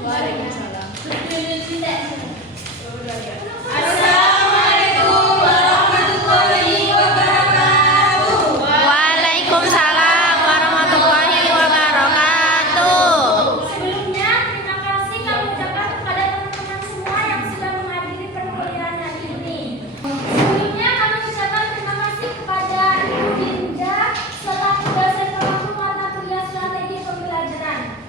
Waalaikumsalam. Assalamualaikum warahmatullahi wabarakatuh. Waalaikumsalam warahmatullahi wabarakatuh. Sebelumnya, terima kasih kami ucapkan kepada teman-teman semua yang sudah menghadiri perkuliahan hari ini. Sebelumnya, kami ucapkan terima kasih kepada Ibu Dinda selaku dosen pemangku mata kuliah strategi pembelajaran.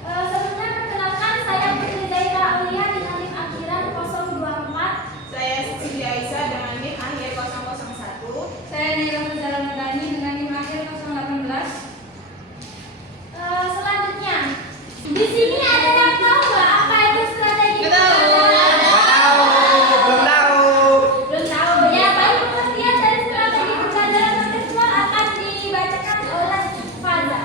Sebelumnya, perkenalkan saya Putri Zaira Aulia dengan NIM akhiran 024. Saya Siti Aisyah dengan NIM akhir 001. Saya Nira Fuzala Mardani dengan NIM akhir 018. Selanjutnya, di sini ada yang tahu nggak apa itu strategi Nggak tahu. pembelajaran? Belum tahu. Belum tahu ya. Baik, pengertian dari strategi pembelajaran kontekstual akan dibacakan oleh Faza.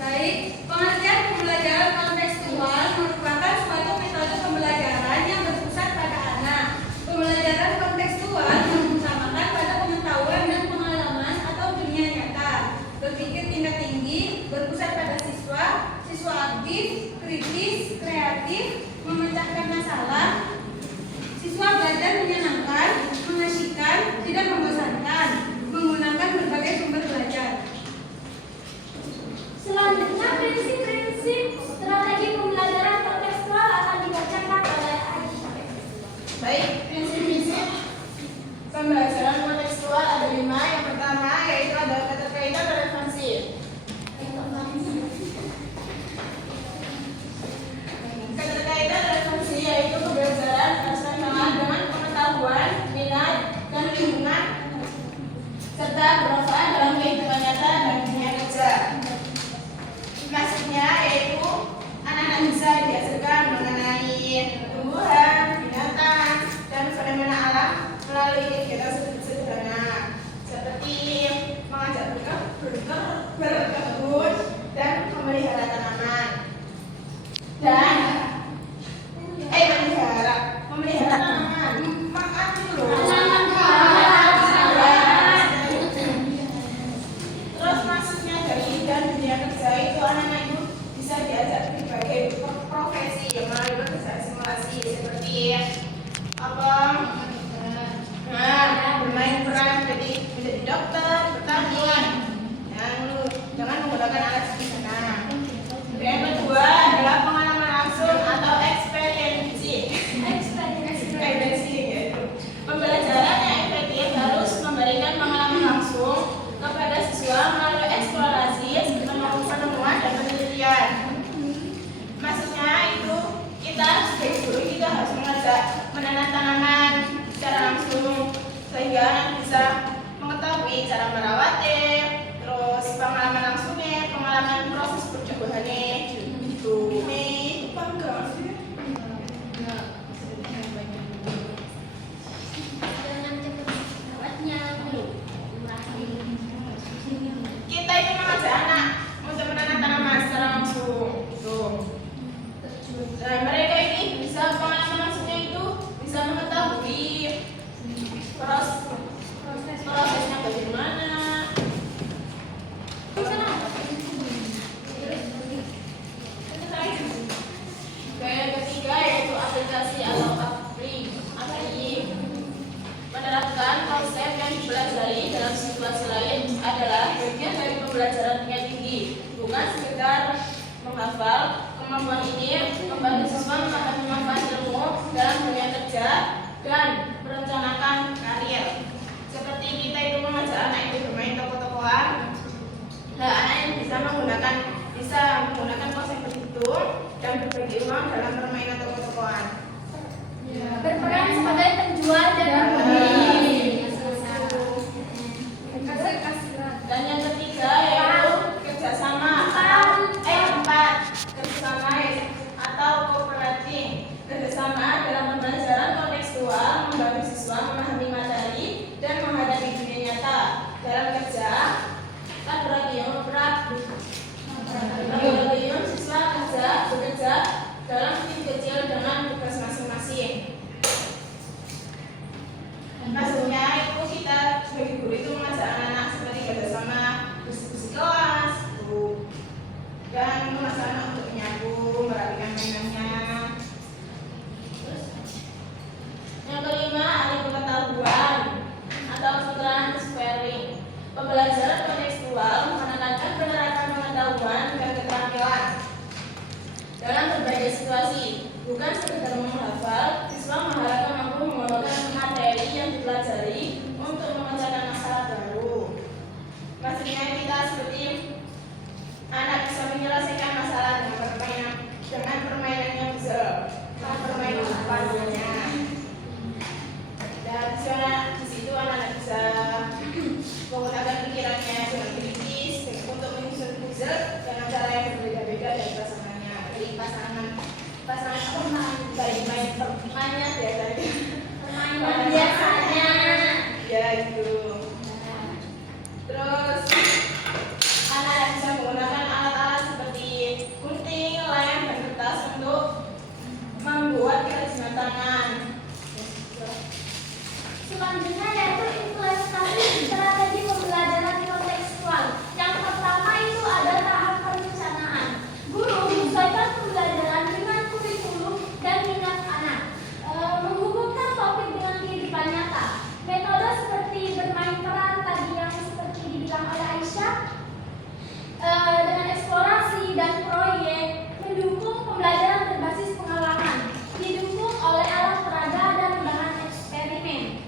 Baik, pengertian pembelajaran kontekstual merupakan suatu metode pembelajaran yang berpusat pada anak. Pembelajaran kontekstual mengutamakan pada pengetahuan dan pengalaman atau dunia nyata. Berpikir tingkat tinggi, berpusat pada siswa, siswa aktif, kritis, kreatif, memecahkan masalah. Siswa belajar menyenangkan, mengasyikkan, tidak membosankan, menggunakan berbagai sumber belajar. Selanjutnya, prinsip-prinsip strategi pembelajaran kontekstual akan dibacakan oleh Aisyah. Baik, prinsip-prinsip pembelajaran kontekstual ada 5. Yang pertama yaitu ada keterkaitan dan relevansi. Keterkaitan dan relevansi yaitu pembelajaran bersentuhan dengan pengetahuan, minat, dan lingkungan serta bermanfaat dalam kehidupan nyata dan dunia kerja. Maksudnya yaitu anak-anak bisa diajarkan mengenai tumbuhan, binatang, dan fenomena alam melalui kegiatan sederhana seperti mengajak berkebun dan memelihara tanaman dan memelihara tanaman. Maaf dulu. Terus maksudnya dari dan dunia kerja itu anak-anak itu bisa diajak berbagai profesi melalui pemeriksaan simulasi seperti apa? Bermain peran menjadi dokter, petani, dengan menggunakan alat di sana. Yang kedua adalah pengalaman langsung atau eksperiensi. Yaitu pembelajaran yang efektif harus memberikan pengalaman langsung kepada siswa melalui eksplorasi, penemuan dan penelitian. Maksudnya itu kita sebagai guru kita harus mengajak menanam tanaman secara langsung sehingga anak bisa mengetahui cara merawatnya, terus pengalaman langsungnya, pengalaman proses percobaannya itu. Nih, bangga. Kita itu mengajak anak untuk menanam tanaman secara langsung. Tuh. Dan mereka ini bisa pengalaman langsungnya itu bisa mengetahui prosesnya bagaimana. Yang ketiga yaitu aplikasi atau API. Menerapkan konsep yang dipelajari dalam situasi lain adalah bagian dari pembelajaran tingkat tinggi, bukan sekedar menghafal. Kemampuan ini membantu siswa menangkap manfaat ilmu dalam dunia kerja dan merencanakan karir. Seperti kita itu mengajak anak itu bermain toko-tokoan, nah anak yang bisa menggunakan konsep berhitung dan berbagi uang dalam permainan toko-tokoan. Berperan sebagai penjual dan pembeli. Dan yang ketiga yaitu kerjasama atau kooperatif. Kerjasama dalam pembelajaran kontekstual membantu siswa memahami materi dan menghadapi dunia nyata. Dalam kerja, kan siswa bekerja dalam tim kecil dengan tugas masing-masing. situasi. Bukan sekedar menghafal, siswa mengharapkan mampu menggunakan materi yang dipelajari untuk memecahkan masalah baru. Maksudnya kita seperti anak bisa menyelesaikan masalah dengan permainan yang puzzle, permainan apa namanya. Dan di situ anak bisa menggunakan pikirannya dengan kritis untuk menyusun puzzle dengan cara yang berbeda-beda dari pasangannya. Dari pasangan permainannya biasanya. Ya gitu. Terus anak bisa menggunakan alat-alat seperti gunting, lem, dan kertas untuk membuat kerajinan tangan. Selanjutnya yaitu implementasi strategi pembelajaran kontekstual. Yang pertama itu ada tahap perencanaan. Guru menyesuaikan pembelajaran dengan kurikulum dan minat anak, menghubungkan topik dengan kehidupan nyata. Metode seperti bermain peran tadi yang seperti dibilang oleh Aisyah, dengan eksplorasi dan proyek, mendukung pembelajaran berbasis pengalaman, didukung oleh alat peraga dan bahan eksperimen.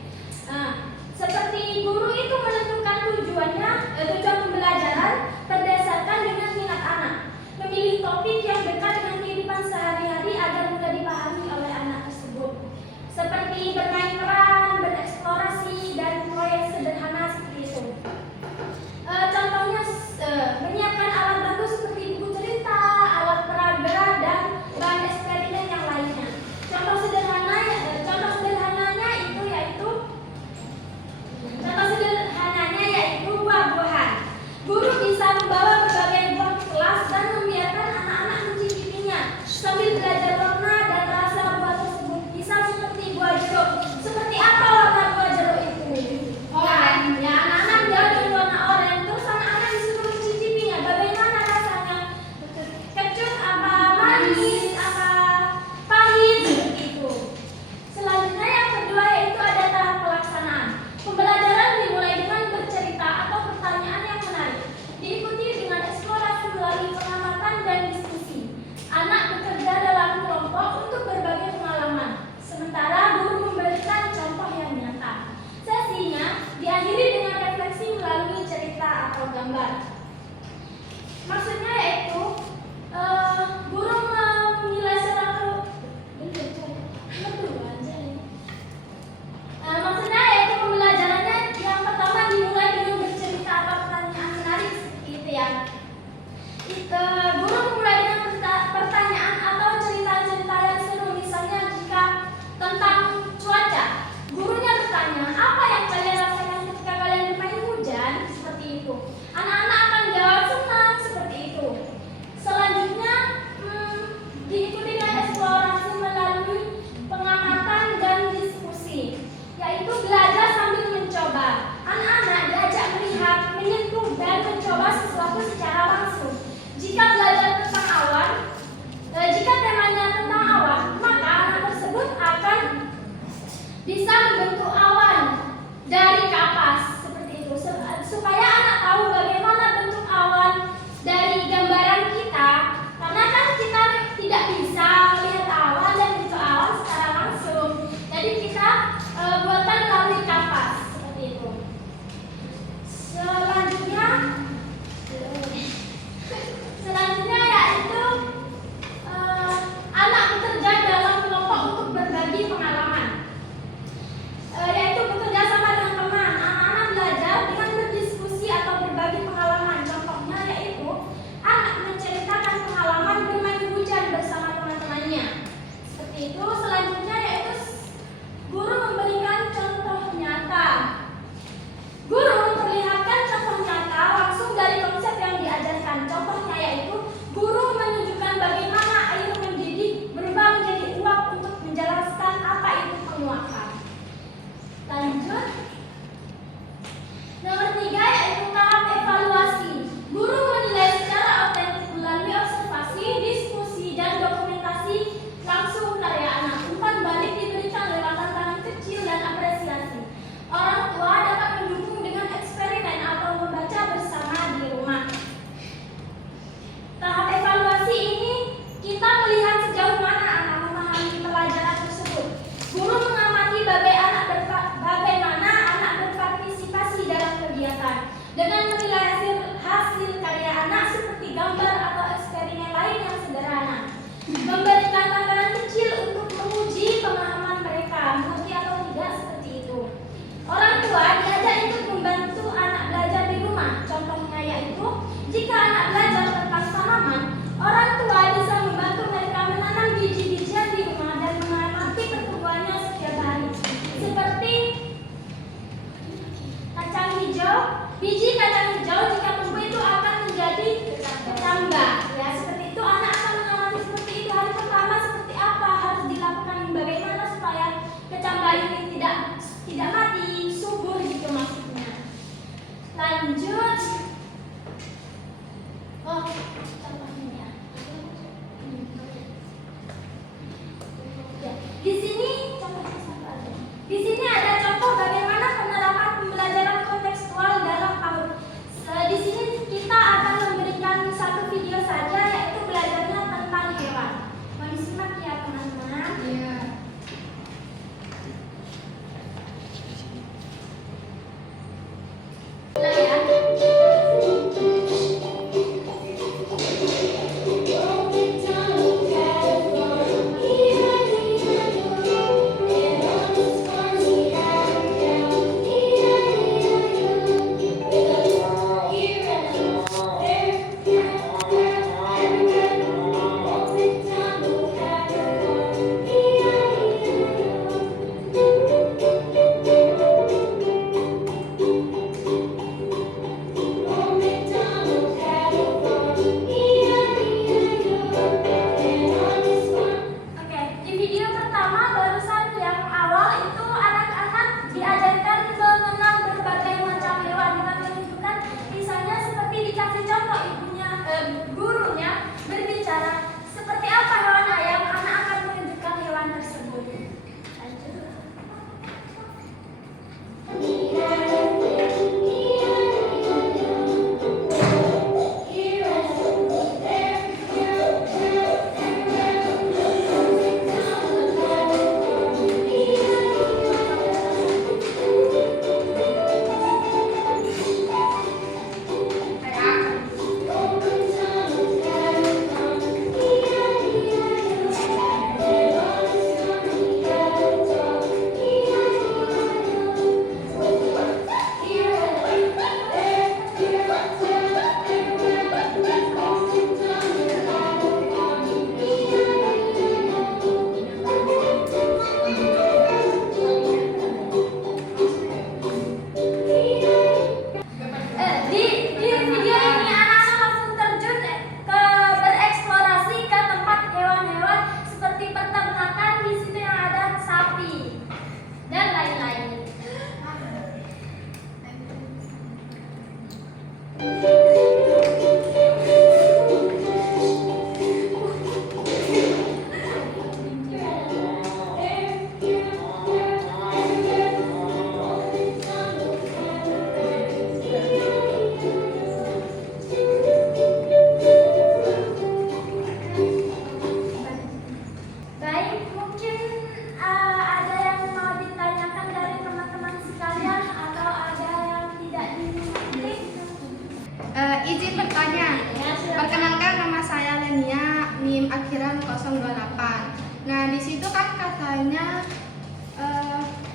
028. Nah, di situ kan katanya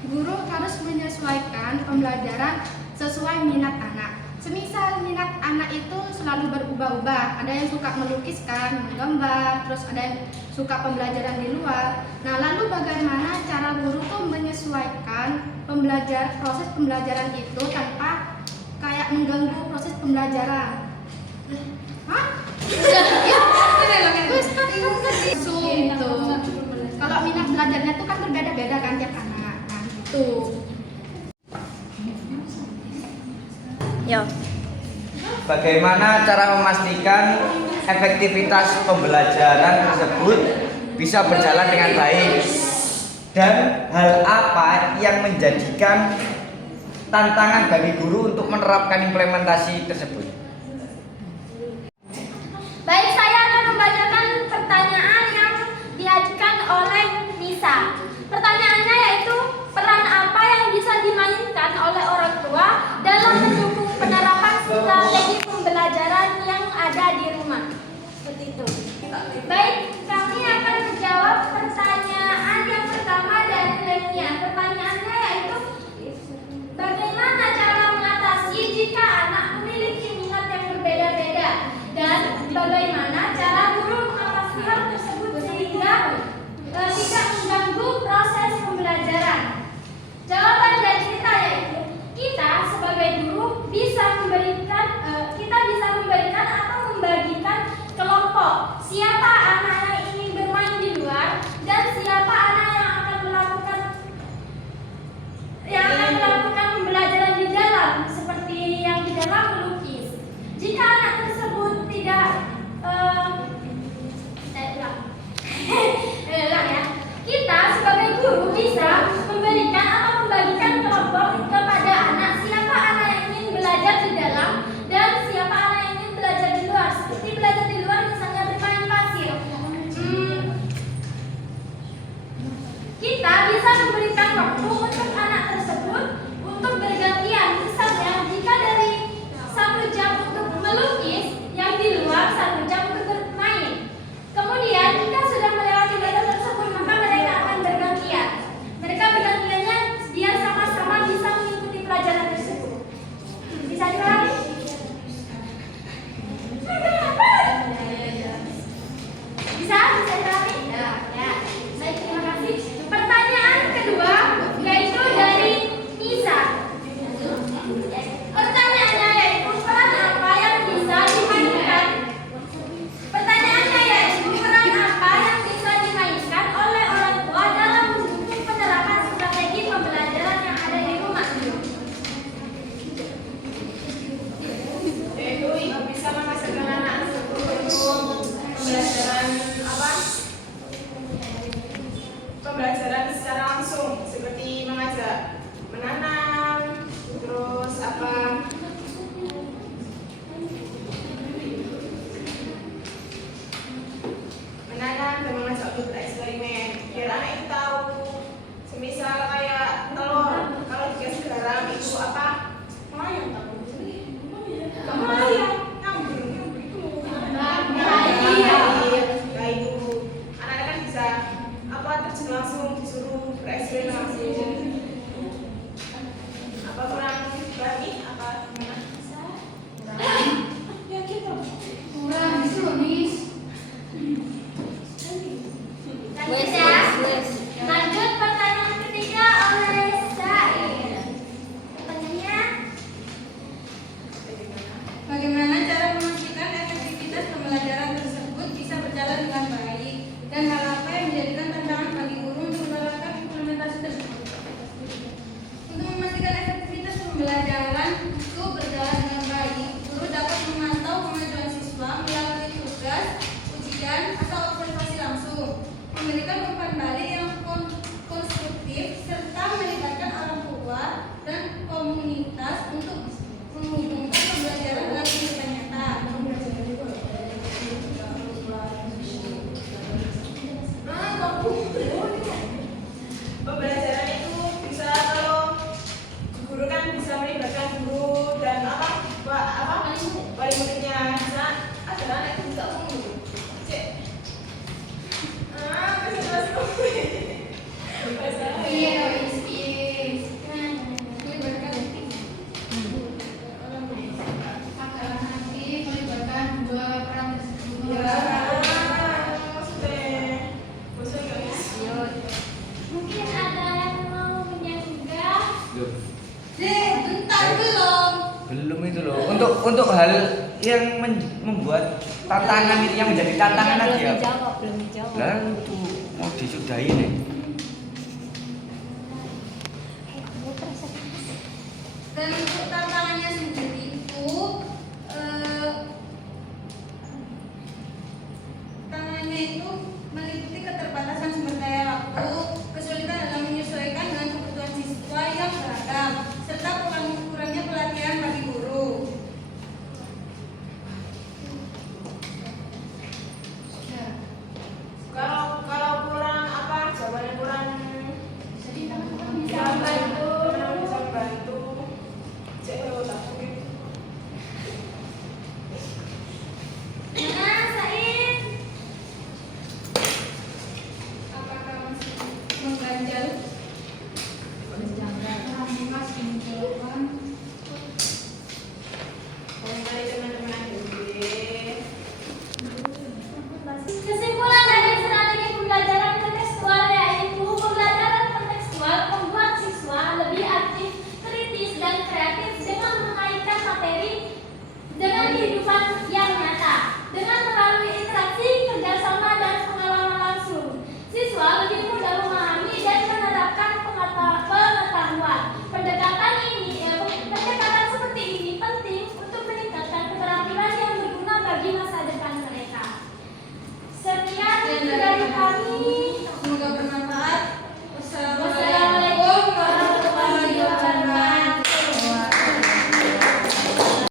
guru harus menyesuaikan pembelajaran sesuai minat anak. Semisal minat anak itu selalu berubah-ubah, ada yang suka melukiskan, menggambar, terus ada yang suka pembelajaran di luar. Nah, lalu bagaimana cara guru tuh menyesuaikan proses pembelajaran itu tanpa kayak mengganggu proses pembelajaran? Hah? Gitu. Kalau minat belajarnya itu kan berbeda-beda kan tiap anak. Nah, gitu. Yo. Bagaimana cara memastikan efektivitas pembelajaran tersebut bisa berjalan dengan baik? Dan hal apa yang menjadikan tantangan bagi guru untuk menerapkan implementasi tersebut? Baik, saya akan membacakan pertanyaan yang diajukan oleh Nisa. Pertanyaannya yaitu, peran apa yang bisa dimainkan oleh orang tua dalam mendukung penerapan strategi pembelajaran yang ada di rumah? Seperti itu. Baik, kami akan menjawab pertanyaan yang pertama dari Lenia. Pertanyaannya yaitu, bagaimana cara mengatasi jika anak memiliki minat untuk hal yang membuat tantangan itu yang menjadi tantangan lagi ya. Belum dijawab. Lah itu mau disudahi nih.